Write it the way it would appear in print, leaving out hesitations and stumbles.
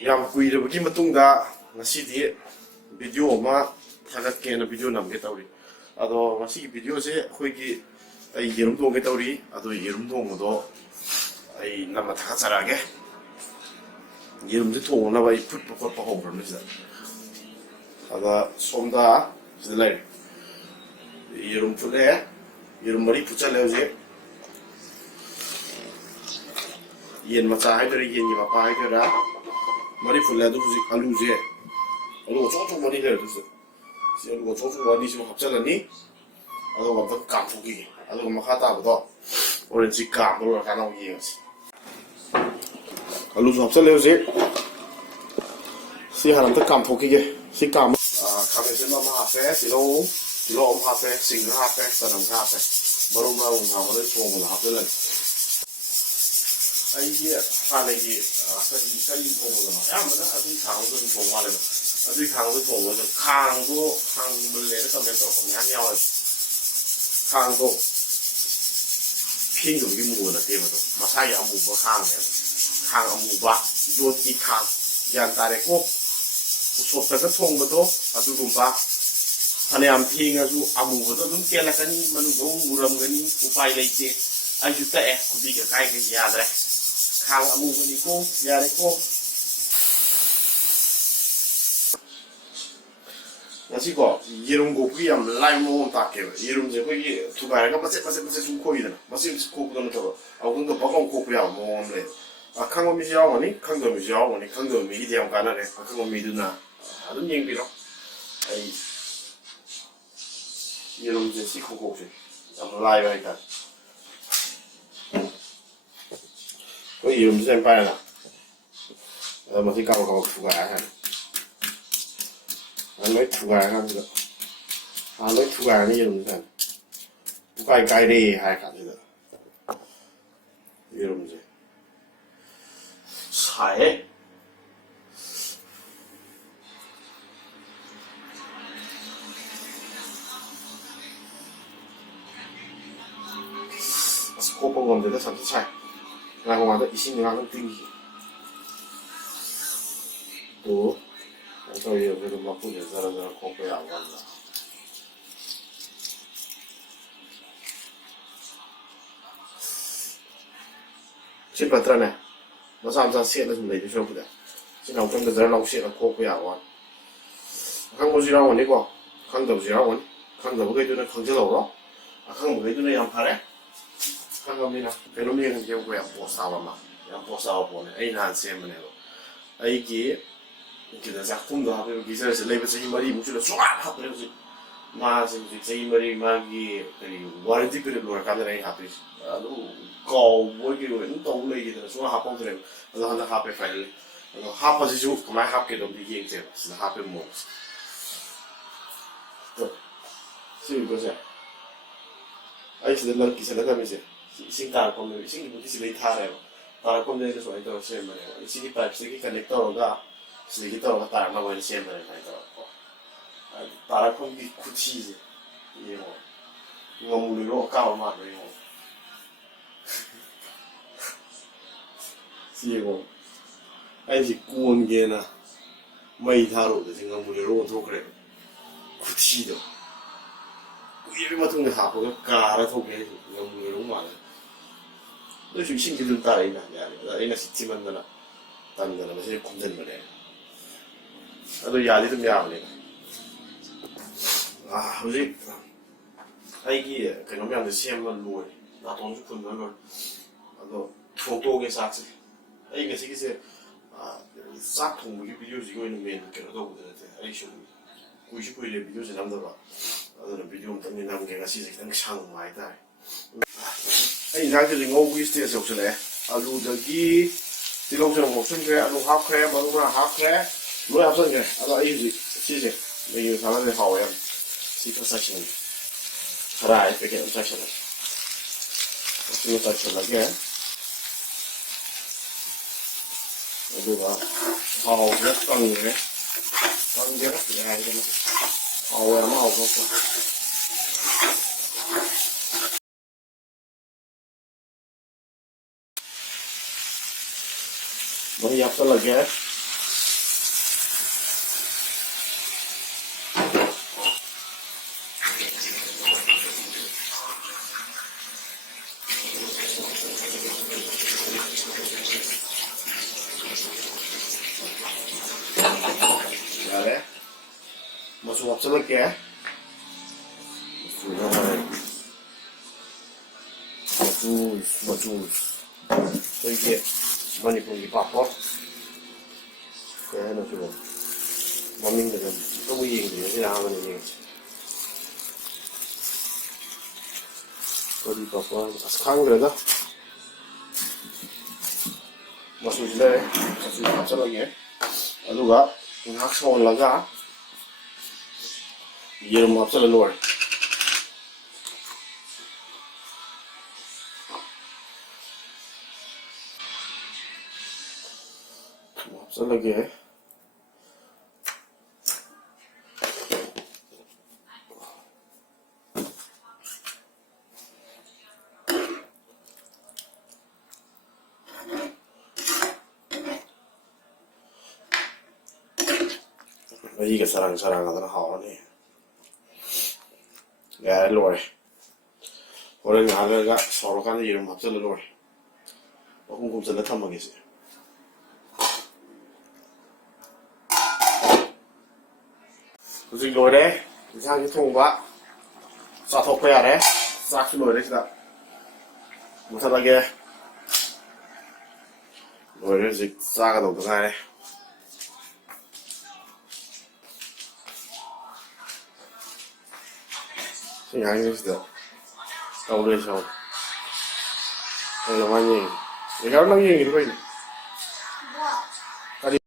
ꯌꯥꯝ ꯀꯨꯏꯔꯕꯒꯤ ꯃꯇꯨꯡꯗ ꯉꯁꯤꯗꯤ ꯚꯤꯗꯤꯑꯣ ꯑꯃ ꯊꯥꯒꯠꯀꯦꯅ ꯚꯤꯗꯤꯑꯣ ꯅꯝꯒꯦ ꯇꯧꯔꯤ. ꯑꯗꯣ ꯉꯁꯤꯒꯤ ꯚꯤꯗꯤꯑꯣꯁꯦ ꯑꯩꯈꯣꯏꯒꯤ ꯑꯩ ꯌꯦꯔꯨꯝ ꯊꯣꯡꯒꯦ ꯇꯧꯔꯤ. ꯑꯗꯣ ꯌꯦꯔꯨꯝ ꯊꯣꯡꯕꯗꯣ ꯑꯩ ꯅꯝꯃ ꯊꯥꯒꯠꯆꯔꯛꯑꯒꯦ. ꯌꯦꯔꯨꯝꯁꯦ ꯊꯣꯡꯅꯕ ꯑꯩ ꯐꯨꯠꯄ ꯈꯣꯠꯄ ꯍꯧꯈ꯭ꯔꯕꯅꯤ ꯁꯤꯗ. ꯑꯗ ꯁꯣꯝꯗ ꯁꯤꯗ ꯂꯩꯔꯦ. ꯌꯦꯔꯨꯝ ꯐꯨꯠꯂꯦ. ꯌꯦꯔꯨꯝ ꯃꯔꯤ ꯐꯨꯠꯆꯜꯂꯦ ꯍꯧꯖꯤꯛ. ꯌꯦꯟ ꯃꯆꯥ ꯍꯥꯏꯗꯣꯏꯔꯥ ꯌꯦꯟꯒꯤ ꯃꯄꯥ ꯍꯥꯏꯗꯣꯏꯔꯥ ꯃꯔꯤ ꯐꯨꯠꯂꯦ. ꯑꯗꯨ ꯍꯧꯖꯤꯛ ꯑꯂꯨꯁꯦ ꯑꯂꯨ ꯑꯆꯧ ꯑꯆꯧꯕ ꯑꯅꯤ ꯂꯩꯔꯦ. ꯑꯗꯨꯁꯨ ꯁꯤ ꯑꯂꯨ ꯑꯆꯧ ꯑꯆꯧꯕ ꯑꯅꯤꯁꯤꯃ ꯍꯥꯞꯆꯜꯂꯅꯤ. ꯑꯗꯨꯒ ꯑꯝꯇꯪ ꯀꯥꯝꯊꯣꯛꯈꯤꯒꯦ. ꯑꯗꯨꯒ ꯃꯈꯥ ꯇꯥꯕꯗꯣ ꯍꯣꯔꯦꯟ ꯁꯤ ꯀꯥꯝꯕ ꯂꯣꯏꯔꯀꯥꯟꯗ ꯑꯃꯨꯛ ꯌꯦꯡꯉꯁꯤ. ꯑꯂꯨꯁꯨ ꯍꯥꯞꯆꯜꯂꯦ ꯍꯧꯖꯤꯛ. ꯁꯤ ꯍꯥꯟꯅ ꯑꯝꯇ ꯀꯥꯝꯊꯣꯛꯈꯤꯒꯦ. ꯁꯤ ꯀꯥꯝꯕ ꯈꯥꯃꯦꯟꯁꯤꯟ ꯑꯃ ꯍꯥꯞꯄꯦ. ꯇꯤꯜꯍꯧ ꯑꯃ ꯍꯥꯞꯄꯦ. ꯁꯤꯡ ꯈꯔ ꯍꯥꯞꯄꯦ. ꯆꯅꯝ ꯈꯔ ꯍꯥꯞꯄꯦ. ꯃꯔꯨ ꯃꯔꯥꯡ ꯉꯥꯡꯕꯗ ꯊꯣꯡꯕꯗ ꯍꯥꯞꯆꯜꯂꯅꯤ. ꯑꯩꯒꯤ ꯍꯥꯟꯅꯒꯤ ꯀꯔꯤ ꯊꯣꯡꯕꯗꯅꯣ ꯑꯌꯥꯝꯕꯅ ꯑꯗꯨꯒꯤ ꯊꯥꯡꯗꯣ ꯑꯗꯨꯝ ꯊꯣꯡ ꯃꯥꯜꯂꯦꯕ. ꯑꯗꯨꯒꯤ ꯊꯥꯡꯗꯣ ꯊꯣꯡꯕꯗ ꯈꯥꯡꯗꯣ ꯃꯨꯜꯂꯦꯅ ꯀꯃꯦꯟ ꯇꯧꯔꯛꯄ ꯃꯌꯥꯝ ꯌꯥꯎꯋꯦ. ꯈꯥꯡꯗꯣ ꯐꯦꯡꯗꯕꯒꯤ ꯃꯨꯕ ꯅꯠꯇꯦꯕ. ꯑꯗꯣ ꯃꯁꯥꯒꯤ ꯑꯃꯨꯕ ꯈꯥꯡꯅꯦꯕ. ꯈꯥꯡ ꯑꯃꯨꯕ ꯌꯣꯠꯀꯤ ꯈꯥꯡ. ꯒ꯭ꯌꯥꯟ ꯇꯥꯔꯦꯀꯣ? ꯎꯁꯣꯞꯇꯒ ꯊꯣꯡꯕꯗꯣ ꯑꯗꯨꯒꯨꯝꯕ ꯐꯅꯌꯥꯝ ꯐꯦꯡꯉꯁꯨ ꯑꯃꯨꯕꯗꯣ ꯑꯗꯨꯝ ꯀꯦꯜꯂꯛꯀꯅꯤ. ꯃꯅꯨꯡꯗ ꯃꯨꯔꯝꯒꯅꯤ. ꯎꯄꯥꯏ ꯂꯩꯇꯦ. ꯑꯩꯁꯨ ꯇꯛꯑꯦ. ꯈꯨꯕꯤꯒ ꯀꯥꯏꯒ ꯌꯥꯗ꯭ꯔꯦ. ꯈꯥꯡ ꯑꯃꯨꯕꯅꯤꯀꯣ ꯌꯥꯔꯦꯀꯣ. ꯉꯁꯤꯀꯣ ꯌꯦꯔꯨꯝ ꯀꯣꯛꯄꯒꯤ ꯌꯥꯝ ꯂꯥꯏꯕ ꯃꯑꯣꯡ ꯑꯃ ꯇꯥꯛꯀꯦꯕ. ꯌꯦꯔꯨꯝꯁꯦ ꯑꯩꯈꯣꯏꯒꯤ ꯊꯨꯒꯥꯏꯔꯒ ꯃꯆꯦꯠ ꯁꯨꯝ ꯈꯣꯛꯏꯗꯅ. ꯃꯆꯦꯠ ꯈꯣꯛꯄꯗꯣ ꯅꯠꯇꯕ ꯑꯃꯨꯛꯇꯪꯗ ꯄꯛꯂꯥꯎ ꯈꯣꯛꯄ ꯌꯥꯕ ꯃꯑꯣꯡ ꯑꯃ ꯂꯩ. ꯑꯈꯪꯕ ꯃꯤꯁꯨ ꯌꯥꯎꯒꯅꯤ. ꯈꯪꯗꯕ ꯃꯤꯁꯨ ꯌꯥꯎꯒꯅꯤ. ꯈꯪꯗꯕ ꯃꯤꯒꯤꯗꯤ ꯌꯥꯝ ꯀꯥꯟꯅꯔꯦ. ꯑꯈꯪꯕ ꯃꯤꯗꯨꯅ ꯑꯗꯨꯝ ꯌꯦꯡꯕꯤꯔꯣ. ꯑꯩ ꯌꯦꯔꯨꯝꯁꯦ ꯁꯤ ꯈꯣꯛꯁꯦ ꯌꯥꯝ ꯂꯥꯏꯕ ꯍꯥꯏꯇꯥꯔꯦ. ꯑꯩꯈꯣꯏ ꯌꯦꯔꯨꯝꯁꯦ ꯌꯥꯝ ꯄꯥꯏꯔꯒ ꯑꯗ ꯃꯁꯤ ꯀꯥꯕꯛ ꯀꯥꯕꯛ ꯊꯨꯒꯥꯏꯔꯒ lối thua ngang được lối thua như vậy rồi cái cái đi hai cái gì đó 이러면 이제 사에 스코프 검대도 삼십 차이 라고 하다 20년은 띵기 또 저희 여기도 막 보는 사람들은 코프에 안 간다. Xin bật ra này nó sao ra xe nó dùng lấy cho không được xin học trong thời gian lâu xe là cô phải ảo không có gì đâu mà đấy cô không đầu gì đâu mà không đầu cái nó không chơi đầu đó không một cái nó làm phải đấy không có gì nào cái nó miếng cái quẹo bỏ sao mà bỏ sao bỏ này anh hàng xem mà này ấy cái là giặc không đó cái cái sẽ lấy cái gì mà đi một chút là xóa hết rồi gì mà cái gì mà đi mà cái warranty period rồi cái này hết rồi cầu với cái người tông này thì số hấp không được, rồi hắn hấp phải hấp bao nhiêu cũng phải hấp cái đồng đi game chứ, là hấp cái mồm. Rồi, xin cái gì? Ai sẽ làm cái gì làm cái gì? Xin ta không được, xin cái gì lấy thà này, ta không được cái số này đâu xem mà này, xin cái pipe xin cái connector đó, xin cái tàu ta làm nào xem mà này đó, ta không bị cút chi gì, gì mà, ngầm lưỡi lỗ cao mà rồi. 이거 아이지 구운 게나 마이 다로도 생각 무리로 도그래 구티도 이리 같은 거 하고 가라 도게 생각 무리로 많아 너 지금 신기 좀 따라 있나 야 이나 시티만 나나 다른 거는 사실 곰된 거네 나도 야리 좀 야하네 아 뭐지 아이기 그놈이 안 돼 시험만 누워 나 돈 주고 너는 나도 독독에 샀지 ấy cái gì sát thùng một cái video gì coi mình cái nó đâu được thế ấy chúng cùi lên video gì làm được rồi là video tận nên làm cái gì đang sang ngoài đây ấy ra cái gì ngô quý tiền sầu sầu này alu dagi thì lâu rồi một chân cái alu half crab mà lúc nào half crab lúc nào chân cái alu ấy gì mình thằng này hậu em chỉ có section ra cái section này cái section là cái 이거가 하우가 깡이네 깡개가 야 이거 하우야 하우가 머리 약살나게 ꯃꯆꯨ ꯍꯥꯞꯆꯤꯜꯂꯛꯀꯦ ꯃꯆꯨ ꯑꯩꯈꯣꯏꯒꯤ ꯃꯅꯤꯄꯨꯔꯒꯤ ꯄꯥꯐꯣꯔ ꯀꯩ ꯍꯥꯏꯅꯣ ꯁꯤꯕꯣ ꯃꯃꯤꯡꯗꯒ ꯑꯃꯨꯛ ꯌꯦꯡꯗ꯭ꯔꯤꯉꯩ ꯁꯤꯅ ꯑꯍꯥꯟꯕꯅ ꯌꯦꯡꯉꯤꯁꯦ ꯀꯔꯤ ꯄꯥꯐꯣꯔ ꯑꯁ ꯈꯪꯗ꯭ꯔꯦꯗ ꯃꯆꯨꯁꯤ ꯂꯩꯔꯦ ꯃꯆꯨ ꯍꯥꯞꯆꯤꯜꯂꯒꯦ ꯑꯗꯨꯒ ꯉꯥꯏꯍꯥꯛ ꯁꯧꯍꯜꯂꯒ ꯌꯦꯔꯨꯝ ꯍꯥꯞꯆꯤꯜꯂ ꯂꯣꯏꯔꯦ ꯍꯥꯞꯆꯤꯜꯂꯒꯦ ꯃꯍꯤꯒ ꯆꯔꯥꯡ ꯆꯔꯥꯡꯗꯅ ꯍꯥꯎꯔꯅꯤ ꯌꯥꯔꯦ ꯂꯣꯏꯔꯦ ꯍꯣꯔꯦꯟ ꯉꯥꯏꯍꯥꯛ ꯂꯩꯔꯒ ꯁꯧꯔꯀꯥꯟꯗ ꯌꯦꯔꯨꯝ ꯍꯥꯞꯆꯤꯜꯂ ꯂꯣꯏꯔꯦ ꯃꯈꯨꯝ ꯈꯨꯝꯖꯤꯜꯂ ꯊꯝꯃꯒꯦ ꯁꯤ ꯍꯧꯖꯤꯛ ꯂꯣꯏꯔꯦ ꯏꯟꯁꯥꯡꯁꯤ ꯊꯣꯡꯕ ꯆꯥꯊꯣꯛꯄ ꯌꯥꯔꯦ ꯆꯥꯛꯁꯨ ꯂꯣꯏꯔꯦ ꯁꯤꯗ ꯃꯨꯊꯠꯂꯒꯦ ꯂꯣꯏꯔꯦ ꯍꯧꯖꯤꯛ ꯆꯥꯒꯗꯧꯕ ꯉꯥꯏꯔꯦ ꯁꯤ ꯉꯥꯡꯁꯤꯗ ꯇꯧꯔꯦ ꯁꯧ ꯅꯪ ꯀꯃꯥꯏꯅ ꯌꯦꯡꯉꯤ ꯅꯪ ꯌꯦꯡꯉꯤꯗꯣ ꯀꯩꯅꯣ